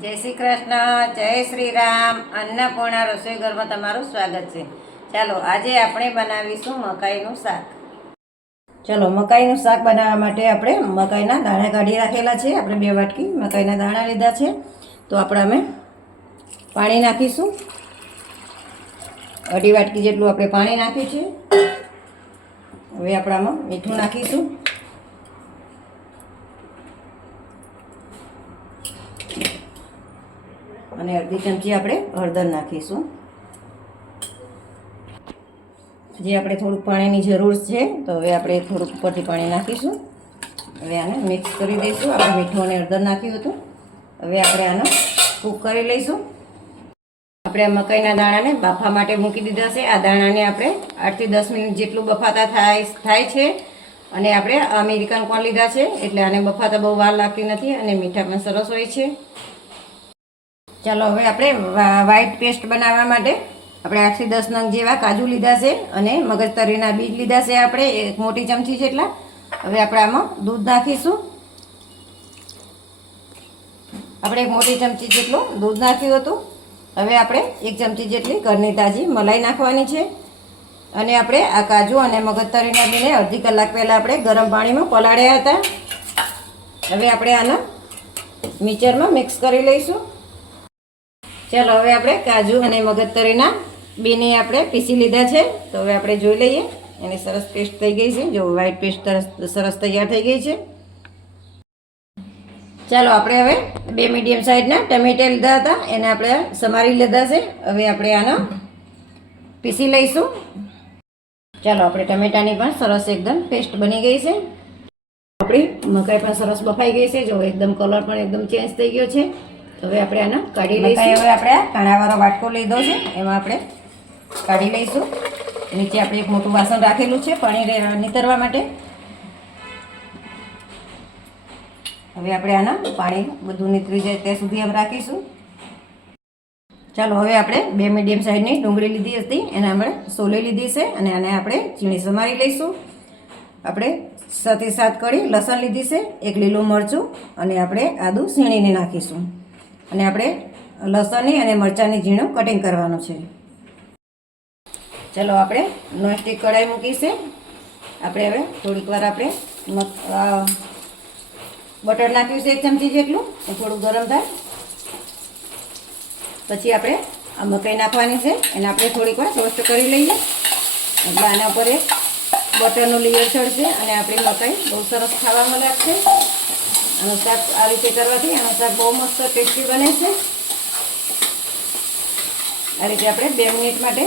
જય શ્રી કૃષ્ણ, જય શ્રી રામ. અન્નપૂર્ણા રસોઈ ઘરમાં તમારું સ્વાગત છે. ચાલો, આજે આપણે બનાવીશું મકાઈનું શાક. ચાલો, મકાઈનું શાક બનાવવા માટે આપણે મકાઈના દાણા કાઢી રાખેલા છે. આપણે બે વાટકી મકાઈના દાણા લીધા છે. તો આપણે અમે પાણી નાખીશું. અઢી વાટકી જેટલું આપણે પાણી નાખ્યું છે. હવે આપણામાં મીઠું નાખીશું. અને અડધી ચમચી આપણે હળદર નાખીશું. જે આપણે થોડુંક પાણીની જરૂર છે, તો હવે આપણે થોડુંક ઉપરથી પાણી નાખીશું. હવે આને મિક્સ કરી દઈશું. આપણે મીઠું અને હળદર નાખ્યું હતું. હવે આપણે આનો કૂક કરી લઈશું. આપણે આ મકાઈના દાણાને બાફા માટે મૂકી દીધા છે. આ દાણાને આપણે આઠથી દસ મિનિટ જેટલું બફાતા થાય થાય છે. અને આપણે અમેરિકન કોર્ન લીધા છે? એટલે આને બફાતા બહુ વાર લાગતી નથી અને મીઠા પણ સરસ હોય છે. ચાલો, હવે આપણે વ્હાઈટ પેસ્ટ બનાવવા માટે આપણે આઠથી દસ નંગ જેવા કાજુ લીધા છે અને મગજતરીના બીજ લીધા છે આપણે, એક મોટી ચમચી જેટલા. હવે આપણે આમાં દૂધ નાખીશું. આપણે એક મોટી ચમચી જેટલું દૂધ નાખ્યું હતું. હવે આપણે એક ચમચી જેટલી ઘરની તાજી મલાઈ નાખવાની છે. અને આપણે આ કાજુ અને મગજતરીના બીને અડધી કલાક પહેલાં આપણે ગરમ પાણીમાં પલાળ્યા હતા. હવે આપણે આના મિક્સરમાં મિક્સ કરી લઈશું. ચાલો, હવે આપણે કાજુ અને મગજતરીના બીને આપણે પીસી લીધા છે. તો હવે આપણે જોઈ લઈએ. એની સરસ પેસ્ટ થઈ ગઈ છે. જો વ્હાઈટ પેસ્ટ સરસ તૈયાર થઈ ગઈ છે. ચાલો, આપણે હવે બે મીડિયમ સાઇઝના ટમેટા લીધા હતા. એને આપણે સમારી લીધા છે. હવે આપણે આનો પીસી લઈશું. ચાલો, આપણે ટમેટાની પણ સરસ એકદમ પેસ્ટ બની ગઈ છે. આપણી મકાઈ પણ સરસ બફાઈ ગઈ છે. જો એકદમ કલર પણ એકદમ ચેન્જ થઈ ગયો છે. હવે આપણે આને કાઢી લઈશું. હવે આપણે કાણાવાળો વાટકો લીધો છે. એમાં આપણે કાઢી લઈશું. નીચે આપણે એક મોટું વાસણ રાખેલું છે પાણી નીતરવા માટે. હવે આપણે આના પાણી બધું નીતરી જાય ત્યાં સુધી આપણે રાખીશું. ચાલો હવે આપણે બે મીડિયમ સાઈઝની ડુંગળી લીધી હતી. એને આપણે સોલી લીધી છે અને આને આપણે ચીણી સમારી લઈશું. આપણે સાથે સાત કળી લસણ લીધી છે એક લીલું મરચું અને આપણે આદું સીણીને નાખીશું. અને આપણે લસણની અને મરચાંની ઝીણું કટિંગ કરવાનું છે. ચલો આપણે નોનસ્ટિક કઢાઈ મૂકી આપણે હવે થોડીક વાર આપણે બટર નાખ્યું છે એક ચમચી જેટલું થોડું ગરમ થાય. પછી આપણે આ મકાઈ નાખવાની છે, એને આપણે થોડીક વાર ટોસ્ટ કરી લઈએ. એટલે આના ઉપર એક બટરનું લેયર ચડશે અને આપણી મકાઈ બહુ સરસ ખાવામાં લાગશે આનું શાક આ રીતે કરવાથી આનું શાક બહુ મસ્ત ટેસ્ટી બને છે. આ રીતે આપણે બે મિનિટ માટે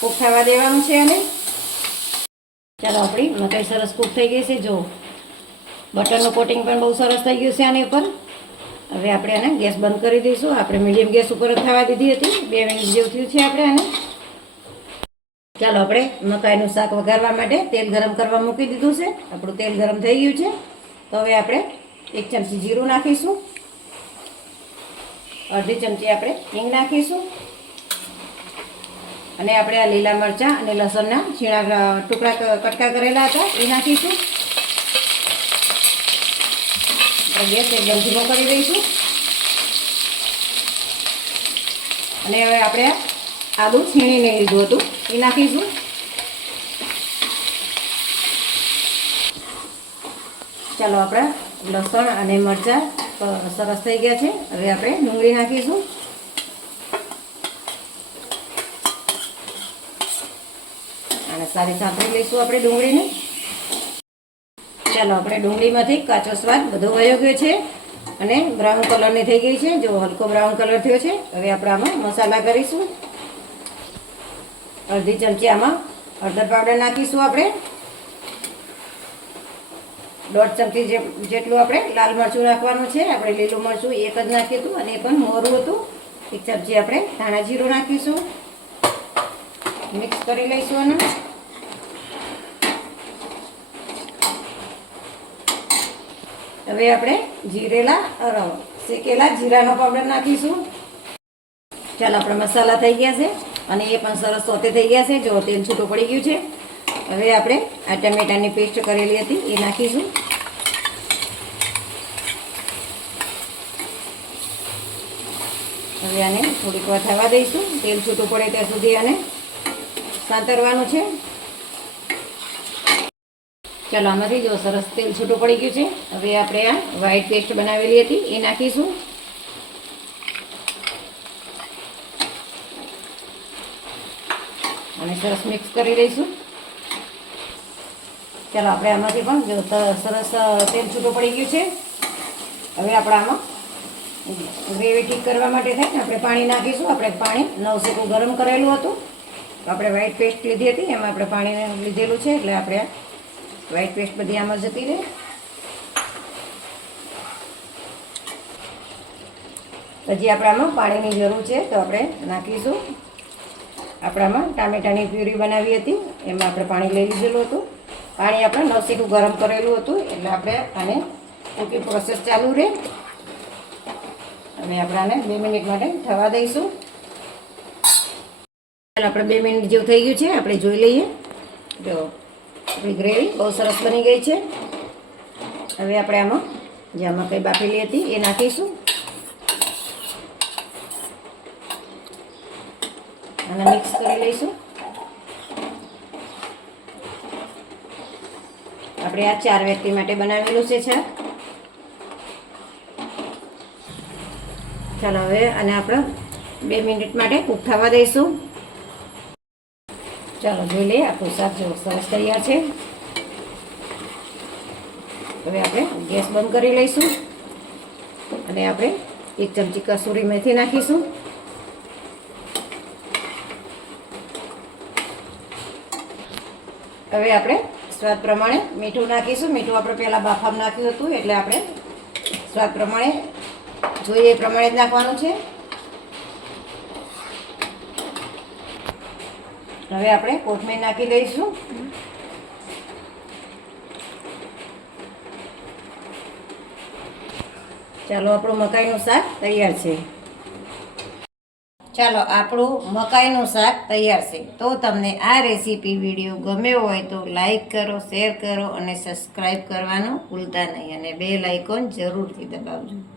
કૂક થવા દેવાનું છે અને ચાલો આપણી મકાઈ સરસ કૂક થઈ ગઈ છે. જો બટરનું કોટિંગ પણ બહુ સરસ થઈ ગયું છે આની ઉપર. હવે આપણે આને ગેસ બંધ કરી દઈશું. આપણે મીડિયમ ગેસ ઉપર જ થવા દીધી હતી. બે મિનિટ જેવું થયું છે આપણે આને. ચાલો આપણે મકાઈનું શાક વઘારવા માટે તેલ ગરમ કરવા મૂકી દીધું છે. આપણું તેલ ગરમ થઈ ગયું છે. તો હવે આપણે એક ચમચી જીરું નાખીશું. અડધી ચમચી આપણે હિંગ નાખીશું. અને આપણે આ લીલા મરચાં અને લસણના છીણા ટુકડા કટકા કરેલા હતા, એ નાખીશું. ગેસ એકદમ ધીમો કરી દઈશું. અને હવે આપણે આદુ છીણીને લીધું હતું, એ નાખીશું. ચાલો આપણે લસણ અને મરચાં સરસ થઈ ગયા છે. હવે આપણે ડુંગળી નાખીશું. અને સારી સાંભળી લઈશું આપણે ડુંગળીને. ચાલો આપણે ડુંગળીમાંથી કાચો સ્વાદ બધો વયો ગયો છે અને બ્રાઉન કલરની થઈ ગઈ છે. જો હલકો બ્રાઉન કલર થયો છે, હવે આપણે આમાં મસાલા કરીશું. અડધી ચમચી આમાં હળદર પાવડર નાખીશું આપણે. દોઢ ચમચી જેટલું આપણે લાલ મરચું નાખવાનું છે, આપણે લીલું મરચું એક જ નાખ્યું હતું અને એ પણ મોરું હતું. એક ચમચી આપણે ધાણા જીરું નાખીશું. મિક્સ કરી લઈશું આનું. હવે આપણે જીરેલા અરવ, શેકેલા જીરાનો પાવડર નાખીશું. ચાલો, આપણે મસાલા થઈ ગયા છે અને એ પણ સરસ સોતે થઈ ગયા છે. જો તેલ છૂટું પડી ગયું છે, હવે આપણે આ ટમેટાની પેસ્ટ કરેલી હતી, એ નાખીશું. હવે આને થોડીક વાર થવા દઈશું. તેલ છૂટું પડે ત્યાં સુધી આને સાંતરવાનું છે. ચાલો, આમાંથી જો સરસ તેલ છૂટું પડી ગયું છે, હવે આપણે આ વ્હાઈટ પેસ્ટ બનાવેલી હતી, એ નાખીશું. અને સરસ મિક્સ કરી દઈશું ચાલો, આપણે આમાંથી પણ સરસ તેલ છૂટું પડી ગયું છે. હવે આપણે આમાં ગ્રેવી ઠીક કરવા માટે થાય ને, આપણે પાણી નાખીશું. આપણે પાણી નવસેકું ગરમ કરેલું હતું. આપણે વ્હાઈટ પેસ્ટ લીધી હતી. એમાં આપણે પાણી લીધેલું છે, એટલે આપણે વ્હાઈટ પેસ્ટ બધી આમાં જતી રહે. પછી આપણે આમાં પાણીની જરૂર છે, તો આપણે નાખીશું. આપણામાં ટામેટાની પ્યુરી બનાવી હતી. એમાં આપણે પાણી લઈ લીધેલું હતું. પાણી આપણે નવસીકું ગરમ કરેલું હતું, એટલે આપણે આને કુકિંગ પ્રોસેસ ચાલુ રહે. અને આપણાને બે મિનિટ માટે થવા દઈશું. આપણે બે મિનિટ જેવું થઈ ગયું છે, આપણે જોઈ લઈએ. જો, આપણી ગ્રેવી બહુ સરસ બની ગઈ છે. હવે આપણે આમાં જે આમાં કંઈ બાફેલી હતી એ નાખીશું. અને મિક્સ કરી લઈશું. આપણે આ ચાર વ્યક્તિ માટે બનાવેલું છે છાશ ચાલો હવે અને આપણે બે મિનિટ માટે કૂક દઈશું. ચાલો જોઈ લઈએ, આપણું શાક જો સરસ તૈયાર છે. હવે આપણે ગેસ બંધ કરી લઈશું અને આપણે એક ચમચી કસૂરી મેથી નાખીશું. હવે આપણે સ્વાદ પ્રમાણે મીઠું નાખીશું. મીઠું આપણે પહેલાં બાફામાં નાખ્યું હતું, એટલે આપણે સ્વાદ પ્રમાણે જોઈએ એ પ્રમાણે જ નાખવાનું છે. હવે આપણે કોથમીર નાખી દઈશું. ચાલો, આપણું મકાઈનું શાક તૈયાર છે. ચાલો, આપણું મકાઈનું શાક તૈયાર છે. તો તમને આ રેસીપી વીડિયો ગમ્યો હોય તો લાઈક કરો, શેર કરો અને સબસ્ક્રાઈબ કરવાનું ભૂલતા નહીં. અને બે લાઇકોન જરૂરથી દબાવજો.